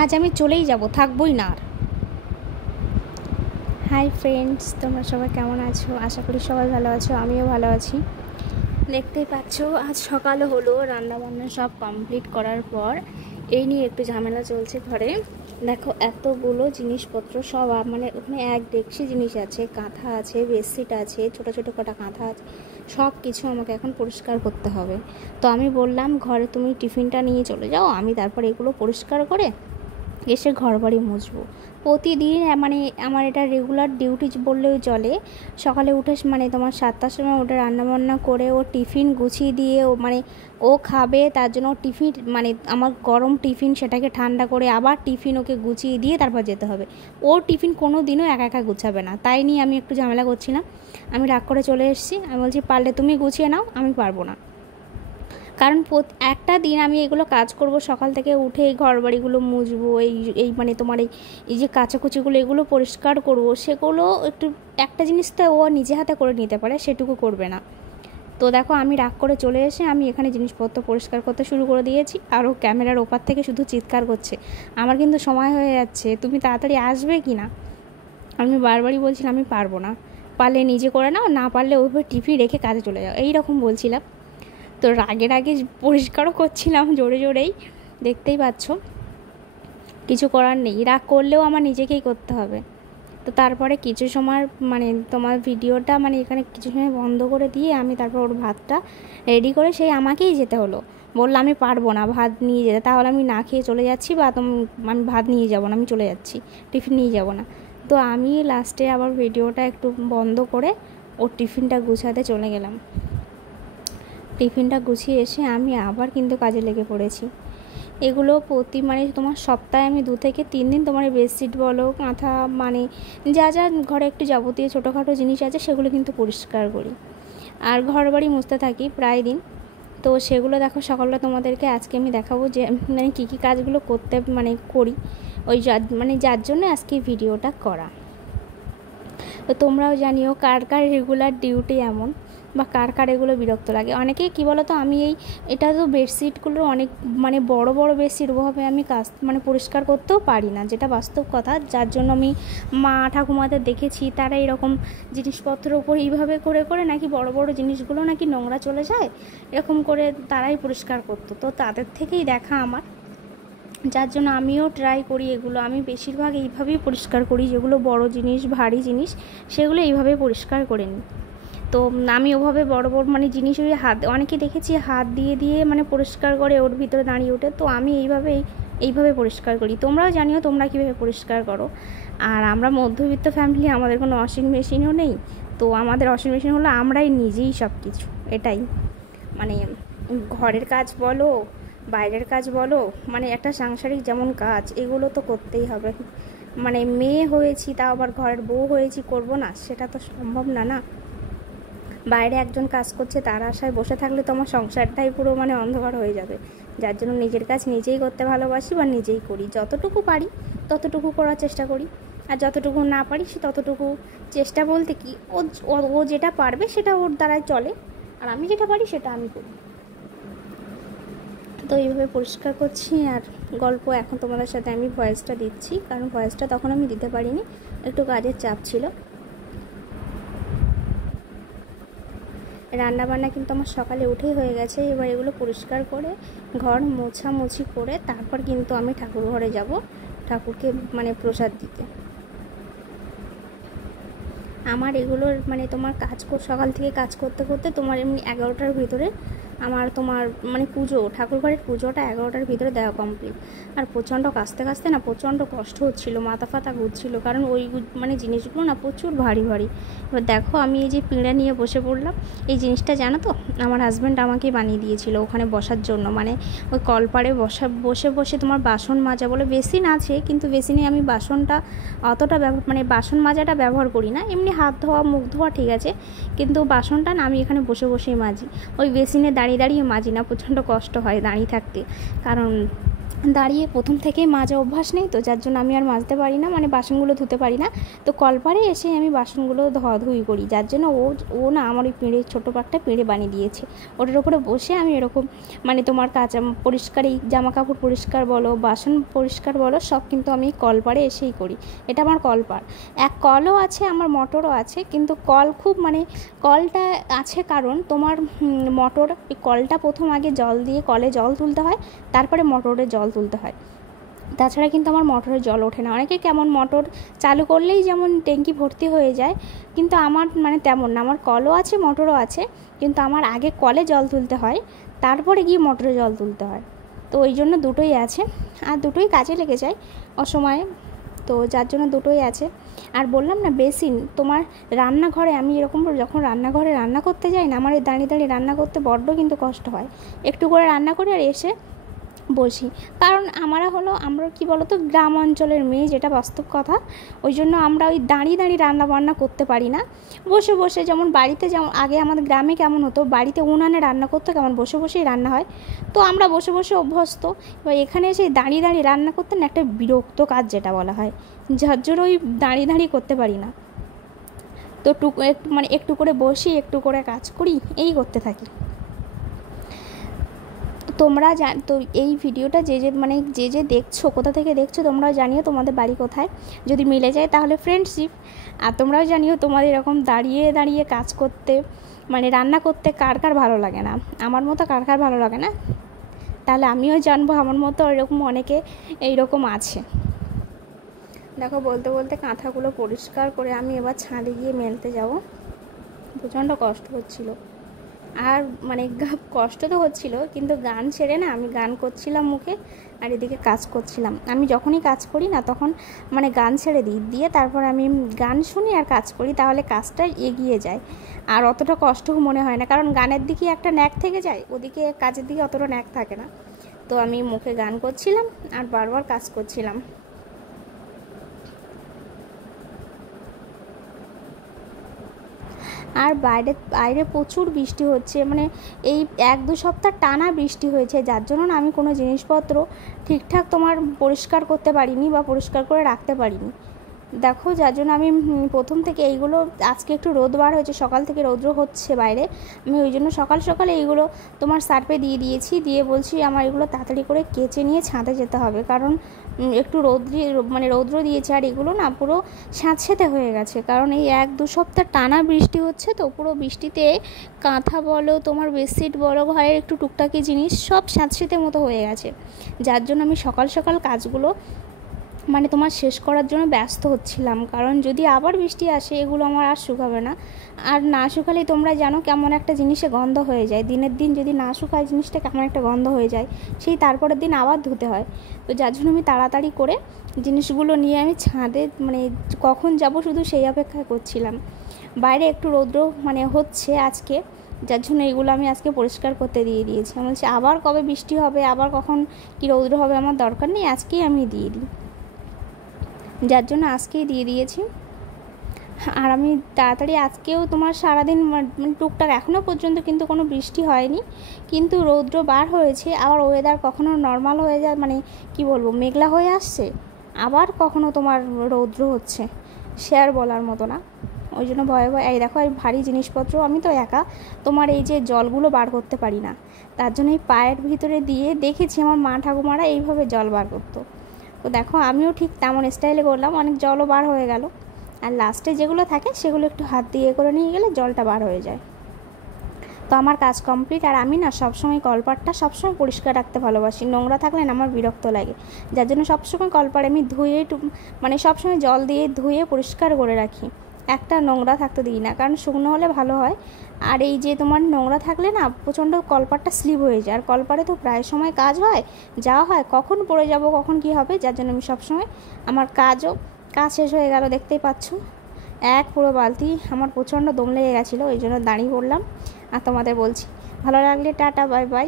আজ আমি চলেই যাব, থাকবই না আর। হাই ফ্রেন্ডস, তোমরা সবাই কেমন আছো? আশা করি সবাই ভালো আছো, আমিও ভালো আছি। দেখতেই পাচ্ছ আজ সকালে হলো, রান্নাবান্না সব কমপ্লিট করার পর এই নিয়ে একটু ঝামেলা চলছে ঘরে। দেখো এতগুলো জিনিসপত্র সব মানে ওখানে এক ডেকচি জিনিস আছে, কাঁথা আছে, বেডশিট আছে, ছোটো ছোটো কটা কাঁথা আছে, সব কিছু আমাকে এখন পরিষ্কার করতে হবে। তো আমি বললাম ঘরে তুমি টিফিনটা নিয়ে চলে যাও, আমি তারপর এগুলো পরিষ্কার করে এসে ঘর বাড়ি মুছবো। প্রতিদিন মানে আমার এটা রেগুলার ডিউটি বললেও চলে। সকালে উঠে মানে তোমার 7টার সময় ওটা রান্নাবান্না করে ও টিফিন গুছিয়ে দিয়ে ও মানে ও খাবে, তার জন্য টিফিন মানে আমার গরম টিফিন সেটাকে ঠান্ডা করে আবার টিফিন ওকে গুছিয়ে দিয়ে তারপর যেতে হবে। ওর টিফিন কোনো দিনও একা একা গুছাবে না, তাই নিয়ে আমি একটু ঝামেলা করছিলাম। আমি রাগ করে চলে এসেছি, আমি বলছি পারলে তুমি গুছিয়ে নাও, আমি পারবো না। কারণ একটা দিন আমি এগুলো কাজ করব, সকাল থেকে উঠে এই ঘর বাড়িগুলো মুছবো, এই মানে তোমার এই যে কাচাকুচিগুলো এগুলো পরিষ্কার করব, সেগুলো একটু একটা জিনিস তো ও নিজে হাতে করে নিতে পারে, সেটুকু করবে না। তো দেখো আমি রাগ করে চলে এসে আমি এখানে জিনিসপত্র পরিষ্কার করতে শুরু করে দিয়েছি, আর ও ক্যামেরার ওপার থেকে শুধু চিৎকার করছে, আমার কিন্তু সময় হয়ে যাচ্ছে, তুমি তাড়াতাড়ি আসবে কি না। আমি বারবারই বলছিলাম আমি পারবো না, পারলে নিজে করে নাও, না পারলে ওইভাবে টিভি রেখে কাজে চলে যাও, এই রকম বলছিলাম। তো রাগের আগে পরিষ্কারও করছিলাম জোরে জোরেই, দেখতেই পাচ্ছ। কিছু করার নেই, রাগ করলেও আমার নিজেকেই করতে হবে। তো তারপরে কিছু সময় মানে তোমার ভিডিওটা মানে এখানে কিছু সময় বন্ধ করে দিয়ে আমি তারপর ওর ভাতটা রেডি করে সেই আমাকেই যেতে হলো। বললাম আমি পারবো না ভাত নিয়ে যেতে, তাহলে আমি না খেয়ে চলে যাচ্ছি, বা আমি ভাত নিয়ে যাবো না, আমি চলে যাচ্ছি, টিফিন নিয়ে যাবো না। তো আমি লাস্টে আবার ভিডিওটা একটু বন্ধ করে ওর টিফিনটা গুছাতে চলে গেলাম। টিফিনটা গুছিয়ে এসে আমি আবার কিন্তু কাজে লেগে পড়েছি। এগুলো প্রতি মানে তোমার সপ্তাহে আমি 2 থেকে 3 দিন তোমার বেডশিট বলো, কাঁথা, মানে যা যা ঘরে একটু যাবতীয় ছোটোখাটো জিনিস আছে সেগুলো কিন্তু পরিষ্কার করি, আর ঘর বাড়ি মুছতে থাকি প্রায় দিন। তো সেগুলো দেখো সকালবেলা তোমাদেরকে আজকে আমি দেখাবো যে মানে কী কী কাজগুলো করতে মানে করি, ওই যার জন্য আজকে ভিডিওটা করা। তো তোমরাও জানিও কার কার রেগুলার ডিউটি এমন, বা কার কার এগুলো বিরক্ত লাগে। অনেকে কী বলো তো, আমি এটা তো বেডশিটগুলো অনেক মানে বড় বড় বেডশিট, ওভাবে আমি কাজ মানে পরিষ্কার করতেও পারি না, যেটা বাস্তব কথা। যার জন্য আমি মা ঠাকুমাদের দেখেছি তারা এরকম জিনিসপত্রের উপর এইভাবে করে করে নাকি বড় বড় জিনিসগুলো নাকি নোংরা চলে যায়, এরকম করে তারাই পরিষ্কার করতো। তো তাদের থেকেই দেখা আমার, যার জন্য আমিও ট্রাই করি এগুলো। আমি বেশিরভাগ এইভাবেই পরিষ্কার করি, যেগুলো বড় জিনিস ভারী জিনিস সেগুলো এইভাবে পরিষ্কার করে নিই। তো আমি ওভাবে বড় বড় মানে জিনিস ওই অনেকে দেখেছি হাত দিয়ে দিয়ে মানে পরিষ্কার করে ওর ভিতরে দাঁড়িয়ে ওঠে, তো আমি এইভাবে পরিষ্কার করি। তোমরাও জানিও তোমরা কীভাবে পরিষ্কার করো। আর আমরা মধ্যবিত্ত ফ্যামিলি, আমাদের কোনো ওয়াশিং মেশিনও নেই, তো আমাদের ওয়াশিং মেশিন হলো আমরাই নিজেই সব কিছু। এটাই মানে ঘরের কাজ বলো, বাইরের কাজ বলো, মানে একটা সাংসারিক যেমন কাজ এগুলো তো করতেই হবে। মানে মেয়ে হয়েছি, তাও আবার ঘরের বউ হয়েছি, করব না সেটা তো সম্ভব না। না, বাইরে একজন কাজ করছে তার আশায় বসে থাকলে তো আমার সংসারটাই পুরো মানে অন্ধকার হয়ে যাবে। যার জন্য নিজের কাজ নিজেই করতে ভালোবাসি, বা নিজেই করি, যতটুকু পারি ততটুকু করার চেষ্টা করি। আর যতটুকু না পারি সে ততটুকু চেষ্টা বলতে কি, ও যেটা পারবে সেটা ওর দ্বারাই চলে, আর আমি যেটা পারি সেটা আমি করি। তো এইভাবে পরিষ্কার করছি আর গল্প এখন তোমাদের সাথে আমি ভয়েসটা দিচ্ছি, কারণ ভয়েসটা তখন আমি দিতে পারিনি, একটু কাজের চাপ ছিল। রান্নাবান্না কিন্তু আমার সকালে উঠেই হয়ে গেছে। এবার এগুলো পরিষ্কার করে ঘর মোছামুছি করে তারপর কিন্তু আমি ঠাকুর ঘরে যাব ঠাকুরকে মানে প্রসাদ দিতে। আমার এগুলোর মানে তোমার সকাল থেকে কাজ করতে করতে তোমার এমনি 11টার ভিতরে আমার তোমার মানে ঠাকুর ঘরের পুজোটা 11টার ভিতরে দেওয়া কমপ্লিট। আর প্রচণ্ড কাঁচতে কাঁচতে না প্রচণ্ড কষ্ট হচ্ছিলো, মাথা ফাতা ঘুরছিল, কারণ ওই মানে জিনিসগুলো না প্রচুর ভারী ভারী। এবার দেখো আমি এই যে পিঁড়া নিয়ে বসে পড়লাম, এই জিনিসটা জানো তো আমার হাজব্যান্ড আমাকেই বানিয়ে দিয়েছিল ওখানে বসার জন্য, মানে ওই কলপাড়ে বসে বসে তোমার বাসন মাজা বলে। বেসিন আছে কিন্তু বেসিনে আমি বাসনটা অতটা মানে বাসন মাজাটা ব্যবহার করি না, এমনি হাত ধোয়া মুখ ধোয়া ঠিক আছে, কিন্তু বাসনটা না আমি এখানে বসে বসেই মাজি। ওই বেসিনে দাঁড়িয়ে দাঁড়িয়ে মাজি না, প্রচণ্ড কষ্ট হয় দাঁড়িয়ে থাকতে, কারণ দাঁড়িয়ে প্রথম থেকেই মাজা অভ্যাস নেই, তো যার জন্য আমি আর মাজতে পারি না, মানে বাসনগুলো ধুতে পারি না। তো কলপারে এসে আমি বাসনগুলো ধোয়াধুয়ি করি, যার জন্য ও না আমার ওই পেঁড়ে ছোটো পাকটা পেঁড়ে বানিয়ে দিয়েছে। ওটার উপরে বসে আমি এরকম মানে তোমার কাঁচা পরিষ্কার এই জামা কাপড় পরিষ্কার বলো, বাসন পরিষ্কার বলো, সব কিন্তু আমি কলপারে এসেই করি। এটা আমার কলপার। এক কলও আছে, আমার মোটরও আছে, কিন্তু কল খুব মানে কলটা আছে কারণ তোমার মোটর, কলটা প্রথম আগে জল দিয়ে কলে জল তুলতে হয়, তারপরে মোটরে জল তুলতে হয়। তাছাড়া কিন্তু আমার মোটরে জল ওঠে না। অনেকে কেমন মোটর চালু করলেই যেমন ট্যাঙ্কি ভর্তি হয়ে যায়, কিন্তু আমার মানে তেমন না। আমার কলও আছে, মোটরও আছে, কিন্তু আমার আগে কলে জল তুলতে হয়, তারপরে গিয়ে মোটরে জল তুলতে হয়। তো ওই জন্য দুটোই আছে, আর দুটোই কাজে লেগে যায় অসময়ে, তো যার জন্য দুটোই আছে। আর বললাম না বেসিন, তোমার রান্নাঘরে আমি এরকম যখন রান্নাঘরে রান্না করতে যাই না, আমার এই দাঁড়িয়ে দাঁড়িয়ে রান্না করতে বড্ড কিন্তু কষ্ট হয়। একটু করে রান্না করি আর এসে বসি, কারণ আমরা কি বলতো গ্রাম অঞ্চলের মেয়ে, যেটা বাস্তব কথা। ওই জন্য আমরা ওই দাঁড়িয়ে দাঁড়িয়ে রান্না বান্না করতে পারি না। বসে বসে, যেমন বাড়িতে যেমন আগে আমাদের গ্রামে কেমন হতো, বাড়িতে উনানে রান্না করতো, কেমন বসে বসেই রান্না হয়, তো আমরা বসে বসে অভ্যস্ত। এবার এখানে এসে দাঁড়িয়ে দাঁড়িয়ে রান্না করতে না একটা বিরক্ত কাজ যেটা বলা হয়, যার জন্য ওই দাঁড়িয়ে দাঁড়িয়ে করতে পারি না। তো একটু করে বসি, একটু করে কাজ করি, এই করতে থাকি। তোমরা তো এই ভিডিওটা যে দেখছো, কোথা থেকে দেখছো তোমরাও জানিও তোমাদের বাড়ি কোথায়। যদি মিলে যায় তাহলে ফ্রেন্ডশিপ। আর তোমরাও জানিও তোমাদের এরকম দাঁড়িয়ে দাঁড়িয়ে কাজ করতে, মানে রান্না করতে কার কার ভালো লাগে না, আমার মতো কার কার ভালো লাগে না। তাহলে আমিও জানবো আমার মতো এরকম অনেকে এইরকম আছে। দেখো বলতে বলতে কাঁথাগুলো পরিষ্কার করে আমি এবার ছাদে গিয়ে মেলতে যাব। প্রচণ্ড কষ্ট হচ্ছিল, আর মানে কষ্ট তো হচ্ছিল, কিন্তু গান ছেড়ে না আমি গান করছিলাম মুখে, আর এদিকে কাজ করছিলাম। আমি যখনই কাজ করি না তখন মানে গান ছেড়ে দিয়ে তারপর আমি গান শুনি আর কাজ করি, তাহলে কাজটা এগিয়ে যায় আর অতটা কষ্ট মনে হয় না, কারণ গানের দিকে একটা ন্যাক থেকে যায়, ওদিকে কাজের দিকে অতটা ন্যাক থাকে না। তো আমি মুখে গান করছিলাম আর বারবার কাজ করছিলাম। আর বাইরে প্রচুর বৃষ্টি হচ্ছে, মানে এই 1-2 সপ্তাহ টানা বৃষ্টি হয়েছে, যার জন্য না আমি কোনো জিনিসপত্র ঠিকঠাক তোমার পরিষ্কার করতে পারিনি বা পরিষ্কার করে রাখতে পারিনি। দেখো যার জন্য আমি প্রথম থেকে এইগুলো, আজকে একটু রোদ বার হয়েছে, সকাল থেকে রৌদ্র হচ্ছে বাইরে, আমি ওই জন্য সকাল সকালে এইগুলো তোমার সার্ফে দিয়েছি, দিয়ে বলছি আমার এগুলো তাড়াতাড়ি করে কেচে নিয়ে ছাদে যেতে হবে, কারণ একটু রৌদ্র দিয়েছে, আর এগুলো না পুরো স্যাঁতসেঁতে হয়ে গেছে, কারণ এই 1-2 সপ্তাহ টানা বৃষ্টি হচ্ছে, তো পুরো বৃষ্টিতে কাঁথা বলো, তোমার বেডশিট বলো, ঘরের একটু টুকটাকি জিনিস সব স্যাঁতসেঁতে মতো হয়ে গেছে, যার জন্য আমি সকাল সকাল কাজগুলো মানে তোমার শেষ করার জন্য ব্যস্ত হচ্ছিলাম, কারণ যদি আবার বৃষ্টি আসে এগুলো আমার আর শুকাবে না। আর না শুকালেই তোমরা জানো কেমন একটা জিনিসে গন্ধ হয়ে যায়, দিনের দিন যদি না শুকায় জিনিসটা কেমন একটা গন্ধ হয়ে যায়, সেই তারপরের দিন আবার ধুতে হয়। তো যার জন্য আমি তাড়াতাড়ি করে জিনিসগুলো নিয়ে আমি ছাদে মানে কখন যাব শুধু সেই অপেক্ষা করছিলাম। বাইরে একটু রৌদ্র হচ্ছে আজকে, যার জন্য এগুলো আমি আজকে পরিষ্কার করতে দিয়েছি। আমি বলছি আবার কবে বৃষ্টি হবে, আবার কখন কি রৌদ্র হবে, আমার দরকার নেই, আজকেই আমি দিয়ে দিই, যার জন্য আজকেই দিয়ে দিয়েছি। আর আমি তাড়াতাড়ি আজকেও তোমার সারাদিন টুকটাক এখনও পর্যন্ত কিন্তু কোনো বৃষ্টি হয়নি, কিন্তু রৌদ্র বার হয়েছে, আবার ওয়েদার কখনো নর্মাল হয়ে যায়, কি বলবো মেঘলা হয়ে আসছে, আবার কখনো তোমার রৌদ্র হচ্ছে, সে আর বলার মতো না। ওই জন্য ভয়ে ভয়ে এই দেখো এই ভারী জিনিসপত্র, আমি তো একা তোমার এই যে জলগুলো বার করতে পারি না, তার জন্য এই পায়ের ভিতরে দিয়ে দেখেছি আমার মা ঠাকুমারা এইভাবে জল বার করতো। তো দেখো আমিও ঠিক তেমন স্টাইলে করলাম, অনেক জলও বার হয়ে গেল, আর লাস্টে যেগুলো থাকে সেগুলো একটু হাত দিয়ে করে নিয়ে গেলে জলটা বার হয়ে যায়। তো আমার কাজ কমপ্লিট। আর আমি না সবসময় কলপাটটা সবসময় পরিষ্কার রাখতে ভালোবাসি, নোংরা থাকলে না আমার বিরক্ত লাগে, যার জন্য সবসময় কলপাট আমি ধুয়ে সবসময় জল দিয়ে ধুয়ে পরিষ্কার করে রাখি, একটা নোংরা থাকতে দিই না, কারণ শুকনো হলে ভালো হয়। আর এই যে তোমার নোংরা থাকলে না প্রচণ্ড কলপাটটা স্লিপ হয়ে যায়, আর কলপাটে তো প্রায় সময় কাজ হয়, যাওয়া হয়, কখন পড়ে যাব কখন কি হবে, যার জন্য আমি সবসময় আমার কাজ শেষ হয়ে গেল, দেখতেই পাচ্ছ পুরো বালতি, আমার প্রচণ্ড দম লেগে গেছিলো, ওই জন্য দাঁড়িয়ে পড়লাম। আর তোমাদের বলছি ভালো লাগলে টাটা বাই বাই।